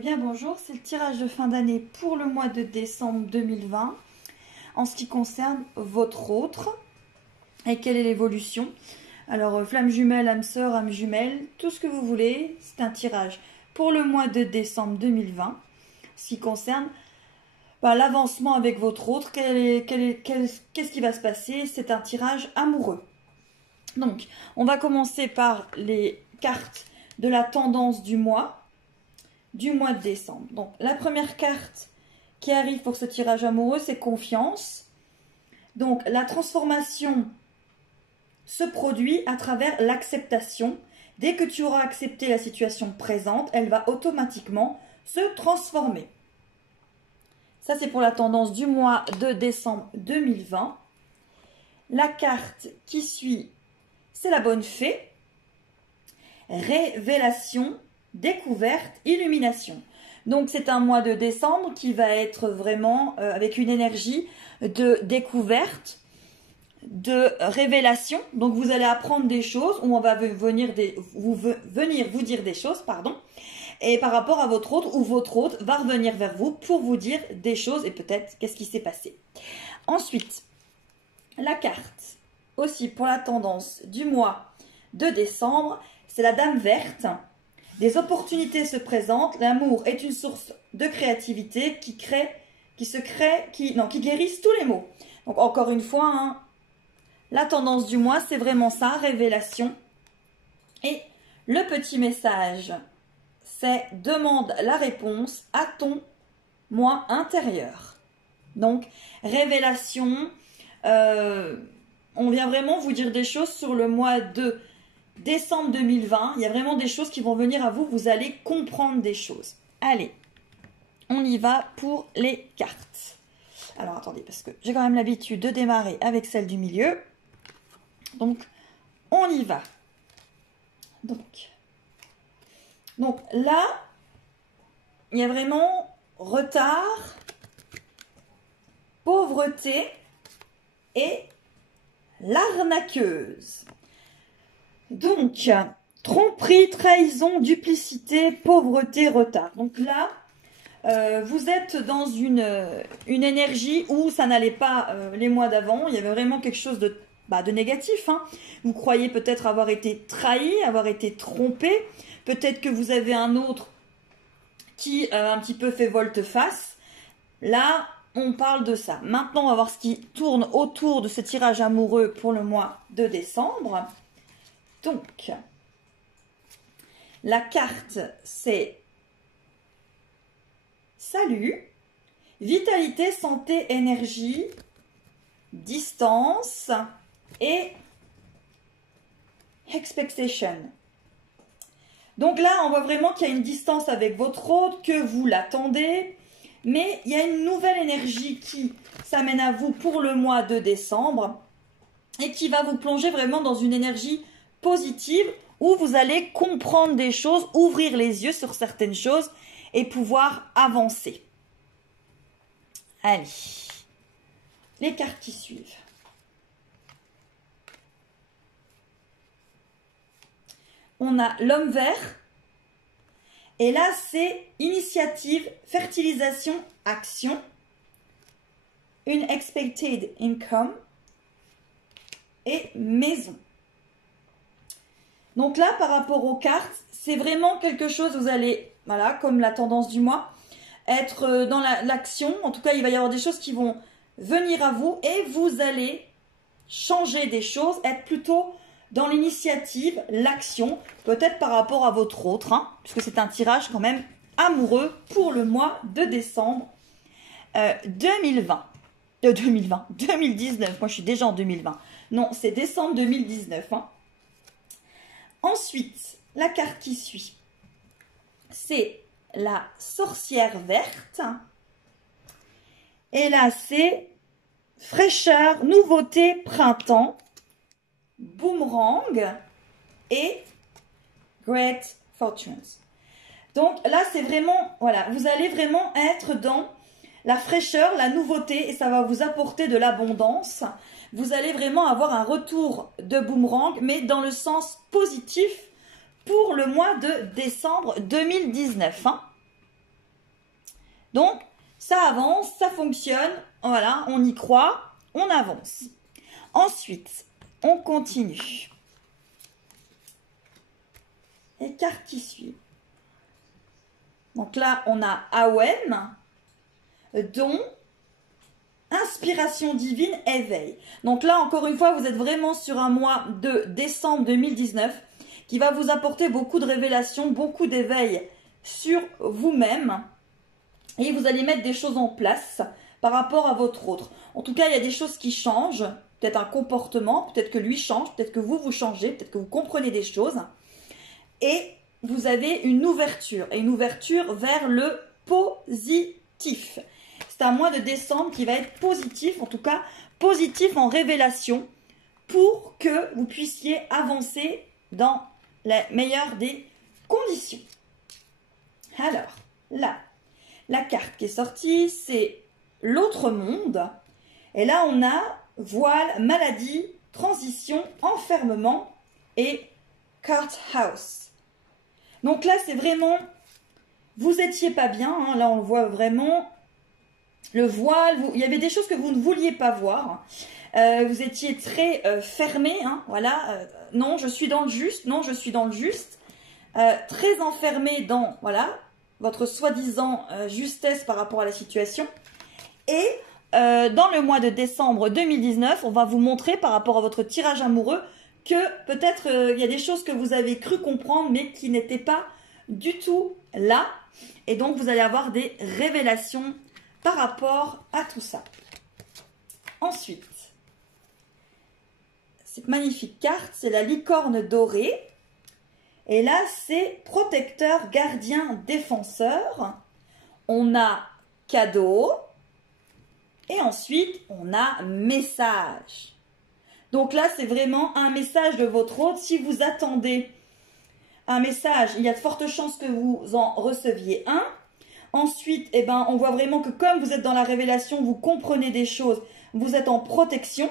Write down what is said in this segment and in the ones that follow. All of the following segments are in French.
bien, bonjour, c'est le tirage de fin d'année pour le mois de décembre 2020 en ce qui concerne votre autre et quelle est l'évolution. Alors, flamme jumelle, âme sœur, âme jumelle, tout ce que vous voulez, c'est un tirage pour le mois de décembre 2020 ce qui concerne l'avancement avec votre autre, qu'est-ce qui va se passer, c'est un tirage amoureux. Donc, on va commencer par les cartes de la tendance du mois de décembre. Donc, la première carte qui arrive pour ce tirage amoureux, c'est confiance. Donc, la transformation se produit à travers l'acceptation. Dès que tu auras accepté la situation présente, elle va automatiquement se transformer. Ça, c'est pour la tendance du mois de décembre 2020. La carte qui suit, c'est la bonne fée. Révélation, découverte, illumination. Donc, c'est un mois de décembre qui va être vraiment avec une énergie de découverte, de révélation. Donc, vous allez apprendre des choses ou on va venir vous dire des choses, pardon. Et par rapport à votre autre, ou votre autre va revenir vers vous pour vous dire des choses et peut-être qu'est-ce qui s'est passé. Ensuite, la carte aussi pour la tendance du mois de décembre, c'est la Dame verte. Des opportunités se présentent. L'amour est une source de créativité qui guérissent tous les maux. Donc encore une fois, hein, la tendance du mois, c'est vraiment ça, révélation. Et le petit message, c'est demande la réponse à ton moi intérieur. Donc, révélation, on vient vraiment vous dire des choses sur le mois de décembre 2020. Il y a vraiment des choses qui vont venir à vous. Vous allez comprendre des choses. Allez, on y va pour les cartes. Alors, attendez, parce que j'ai quand même l'habitude de démarrer avec celle du milieu. Donc, on y va. Donc là, il y a vraiment retard, pauvreté et l'arnaqueuse. Donc, tromperie, trahison, duplicité, pauvreté, retard. Donc là, vous êtes dans une énergie où ça n'allait pas les mois d'avant. Il y avait vraiment quelque chose de négatif. Hein. Vous croyez peut-être avoir été trahi, avoir été trompé. Peut-être que vous avez un autre qui un petit peu fait volte-face. Là, on parle de ça. Maintenant, on va voir ce qui tourne autour de ce tirage amoureux pour le mois de décembre. Donc, la carte, c'est salut, vitalité, santé, énergie, distance et expectation. Donc là, on voit vraiment qu'il y a une distance avec votre autre, que vous l'attendez. Mais il y a une nouvelle énergie qui s'amène à vous pour le mois de décembre et qui va vous plonger vraiment dans une énergie positive où vous allez comprendre des choses, ouvrir les yeux sur certaines choses et pouvoir avancer. Allez, les cartes qui suivent. On a l'homme vert. Et là, c'est initiative, fertilisation, action. Une expected income. Et maison. Donc là, par rapport aux cartes, c'est vraiment quelque chose, vous allez, voilà, comme la tendance du mois, être dans l'action. En tout cas, il va y avoir des choses qui vont venir à vous et vous allez changer des choses, être plutôt dans l'initiative, l'action, peut-être par rapport à votre autre, hein, puisque c'est un tirage quand même amoureux pour le mois de décembre 2020. 2019, moi je suis déjà en 2020. Non, c'est décembre 2019. Hein. Ensuite, la carte qui suit, c'est la sorcière verte. Et là, c'est fraîcheur, nouveauté, printemps. Boomerang et Great Fortunes. Donc là, c'est vraiment, voilà, vous allez vraiment être dans la fraîcheur, la nouveauté et ça va vous apporter de l'abondance. Vous allez vraiment avoir un retour de boomerang, mais dans le sens positif pour le mois de décembre 2019. Hein. Donc, ça avance, ça fonctionne, voilà, on y croit, on avance. Ensuite, on continue. Et carte qui suit. Donc là, on a Awen, don, inspiration divine, éveil. Donc là, encore une fois, vous êtes vraiment sur un mois de décembre 2019 qui va vous apporter beaucoup de révélations, beaucoup d'éveil sur vous-même. Et vous allez mettre des choses en place par rapport à votre autre. En tout cas, il y a des choses qui changent. Peut-être un comportement, peut-être que lui change, peut-être que vous changez, peut-être que vous comprenez des choses. Et vous avez une ouverture. Et une ouverture vers le positif. C'est un mois de décembre qui va être positif, en tout cas positif en révélation, pour que vous puissiez avancer dans la meilleure des conditions. Alors, là, la carte qui est sortie, c'est l'autre monde. Et là, on a voile, maladie, transition, enfermement et cart house. Donc là, c'est vraiment, vous étiez pas bien. Hein, là, on le voit vraiment. Le voile, il y avait des choses que vous ne vouliez pas voir. Vous étiez très fermé. Hein, voilà. Non, je suis dans le juste. Non, je suis dans le juste. Très enfermé dans, voilà, votre soi-disant justesse par rapport à la situation. Et dans le mois de décembre 2019, on va vous montrer par rapport à votre tirage amoureux que peut-être il y a des choses que vous avez cru comprendre mais qui n'étaient pas du tout là. Et donc, vous allez avoir des révélations par rapport à tout ça. Ensuite, cette magnifique carte, c'est la licorne dorée. Et là, c'est protecteur, gardien, défenseur. On a cadeau. Et ensuite, on a message. Donc là, c'est vraiment un message de votre autre. Si vous attendez un message, il y a de fortes chances que vous en receviez un. Ensuite, eh ben, on voit vraiment que comme vous êtes dans la révélation, vous comprenez des choses, vous êtes en protection.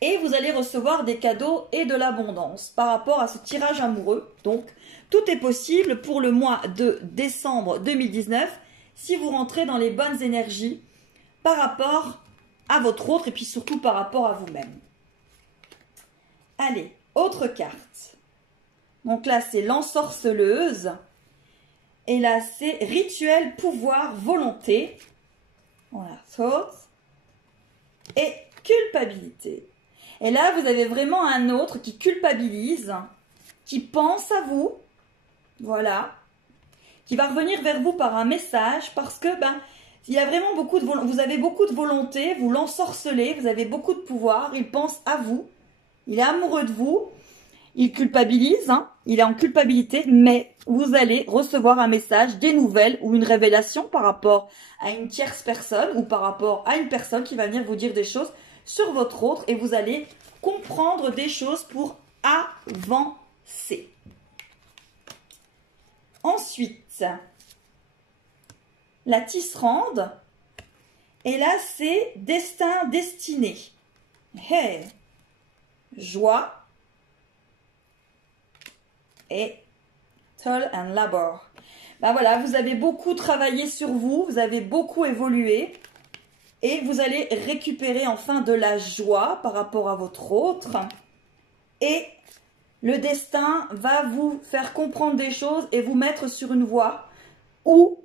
Et vous allez recevoir des cadeaux et de l'abondance par rapport à ce tirage amoureux. Donc, tout est possible pour le mois de décembre 2019 si vous rentrez dans les bonnes énergies par rapport à votre autre et puis surtout par rapport à vous-même. Allez, autre carte. Donc là, c'est l'ensorceleuse. Et là, c'est rituel, pouvoir, volonté. Voilà, thought. Et culpabilité. Et là, vous avez vraiment un autre qui culpabilise, qui pense à vous, voilà, qui va revenir vers vous par un message parce que, il a vraiment beaucoup de volonté, vous avez beaucoup de volonté, vous l'ensorcelez, vous avez beaucoup de pouvoir, il pense à vous, il est amoureux de vous, il culpabilise, hein, il est en culpabilité, mais vous allez recevoir un message, des nouvelles ou une révélation par rapport à une tierce personne ou par rapport à une personne qui va venir vous dire des choses sur votre autre et vous allez comprendre des choses pour avancer. Ensuite, la tisserande. Et là, c'est destin, destiné. Hey. Joie. Et toil and labor. Voilà, vous avez beaucoup travaillé sur vous, vous avez beaucoup évolué. Et vous allez récupérer enfin de la joie par rapport à votre autre. Et le destin va vous faire comprendre des choses et vous mettre sur une voie où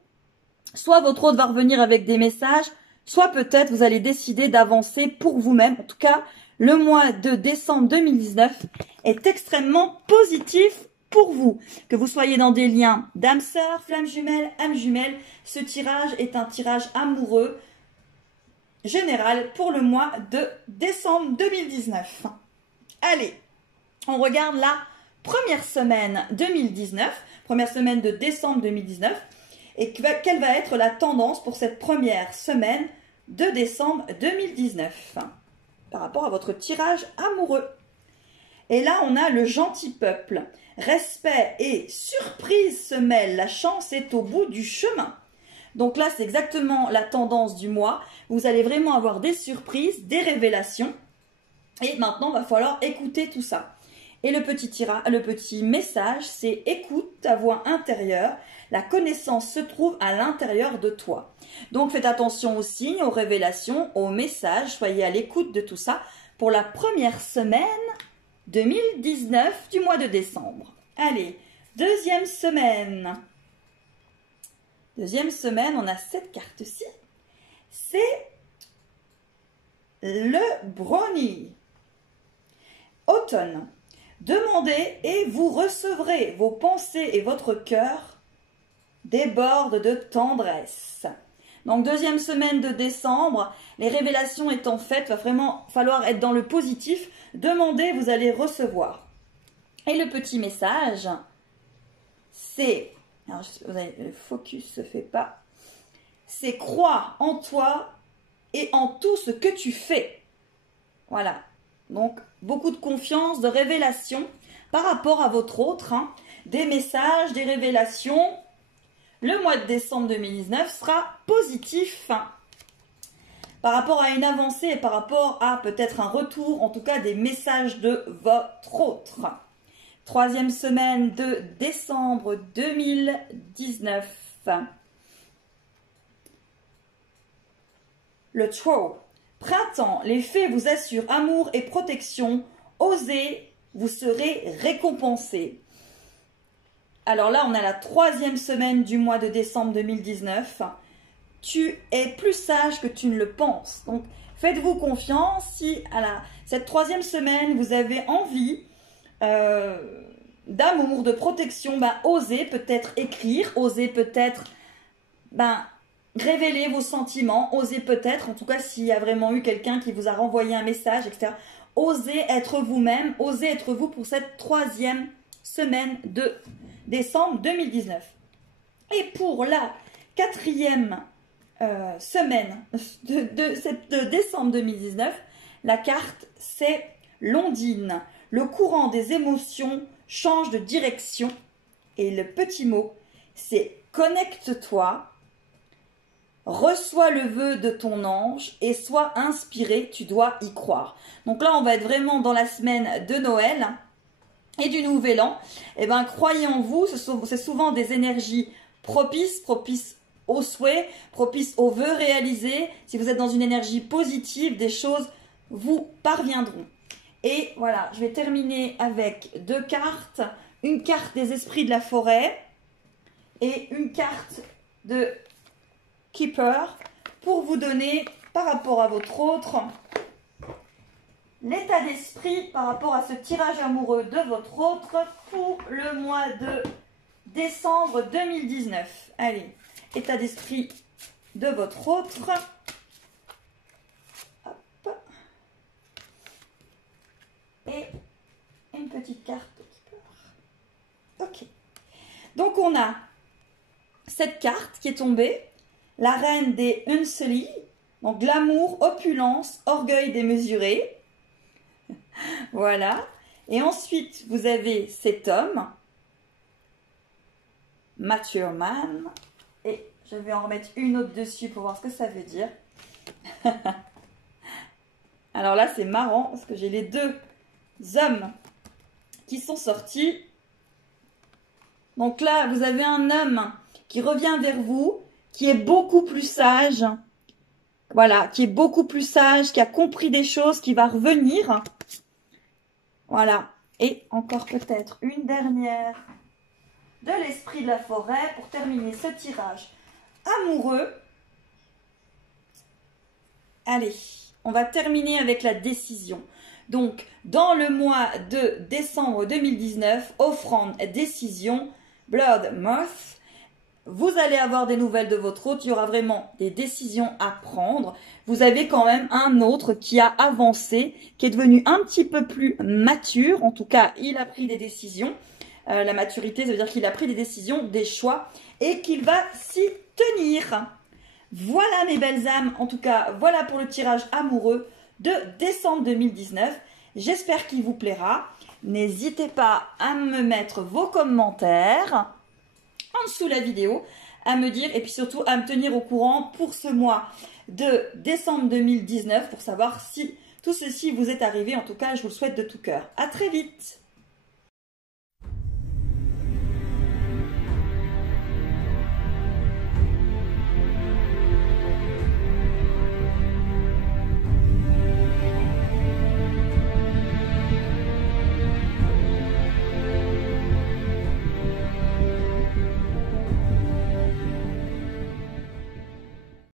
soit votre autre va revenir avec des messages, soit peut-être vous allez décider d'avancer pour vous-même. En tout cas, le mois de décembre 2019 est extrêmement positif pour vous. Que vous soyez dans des liens d'âme sœur, flamme jumelle, âme jumelle, ce tirage est un tirage amoureux général pour le mois de décembre 2019. Allez, on regarde la première semaine 2019, première semaine de décembre 2019, et quelle va être la tendance pour cette première semaine de décembre 2019 par rapport à votre tirage amoureux. Et là, on a le gentil peuple. Respect et surprise se mêlent, la chance est au bout du chemin. Donc là, c'est exactement la tendance du mois. Vous allez vraiment avoir des surprises, des révélations. Et maintenant, il va falloir écouter tout ça. Et le petit message, c'est écoute ta voix intérieure. La connaissance se trouve à l'intérieur de toi. Donc faites attention aux signes, aux révélations, aux messages. Soyez à l'écoute de tout ça pour la première semaine 2019 du mois de décembre. Allez, deuxième semaine. Deuxième semaine, on a cette carte-ci. C'est le brownie. Automne. Demandez et vous recevrez. Vos pensées et votre cœur débordent de tendresse. Donc, deuxième semaine de décembre, les révélations étant faites, va vraiment falloir être dans le positif. Demandez, vous allez recevoir. Et le petit message, c'est, alors, le focus se fait pas, c'est crois en toi et en tout ce que tu fais. Voilà. Donc, beaucoup de confiance, de révélation par rapport à votre autre. Des messages, des révélations. Le mois de décembre 2019 sera positif. Par rapport à une avancée et par rapport à peut-être un retour, en tout cas des messages de votre autre. Troisième semaine de décembre 2019. Le Taureau. Printemps, les fées vous assurent amour et protection. Osez, vous serez récompensé. Alors là, on a la troisième semaine du mois de décembre 2019. Tu es plus sage que tu ne le penses. Donc, faites-vous confiance. Si à cette troisième semaine, vous avez envie d'amour, de protection, osez peut-être écrire, osez peut-être révéler vos sentiments, osez peut-être, en tout cas s'il y a vraiment eu quelqu'un qui vous a renvoyé un message, etc. Osez être vous-même, osez être vous pour cette troisième semaine de décembre 2019. Et pour la quatrième semaine de décembre 2019, la carte c'est l'ondine. Le courant des émotions change de direction et le petit mot c'est connecte-toi. Reçois le vœu de ton ange et sois inspiré, tu dois y croire. Donc là, on va être vraiment dans la semaine de Noël et du Nouvel An. Eh bien, croyez en vous, c'est souvent des énergies propices aux souhaits, propices aux vœux réalisés. Si vous êtes dans une énergie positive, des choses vous parviendront. Et voilà, je vais terminer avec deux cartes. Une carte des esprits de la forêt et une carte de Keeper pour vous donner par rapport à votre autre l'état d'esprit par rapport à ce tirage amoureux de votre autre pour le mois de décembre 2019. Allez, état d'esprit de votre autre. Hop. Et une petite carte Keeper. Ok. Donc on a cette carte qui est tombée. La reine des Unseli, donc glamour, opulence, orgueil démesuré. Voilà. Et ensuite, vous avez cet homme, Mature Man. Et je vais en remettre une autre dessus pour voir ce que ça veut dire. Alors là, c'est marrant parce que j'ai les deux hommes qui sont sortis. Donc là, vous avez un homme qui revient vers vous, qui est beaucoup plus sage, voilà, qui est beaucoup plus sage, qui a compris des choses, qui va revenir, voilà, et encore peut-être une dernière de l'esprit de la forêt pour terminer ce tirage amoureux. Allez, on va terminer avec la décision. Donc, dans le mois de décembre 2019, offrande, décision, Blood Moth. Vous allez avoir des nouvelles de votre autre, il y aura vraiment des décisions à prendre. Vous avez quand même un autre qui a avancé, qui est devenu un petit peu plus mature. En tout cas, il a pris des décisions. La maturité, ça veut dire qu'il a pris des décisions, des choix et qu'il va s'y tenir. Voilà mes belles âmes, en tout cas, voilà pour le tirage amoureux de décembre 2019. J'espère qu'il vous plaira. N'hésitez pas à me mettre vos commentaires en dessous de la vidéo, à me dire et puis surtout à me tenir au courant pour ce mois de décembre 2019 pour savoir si tout ceci vous est arrivé. En tout cas, je vous le souhaite de tout cœur. À très vite!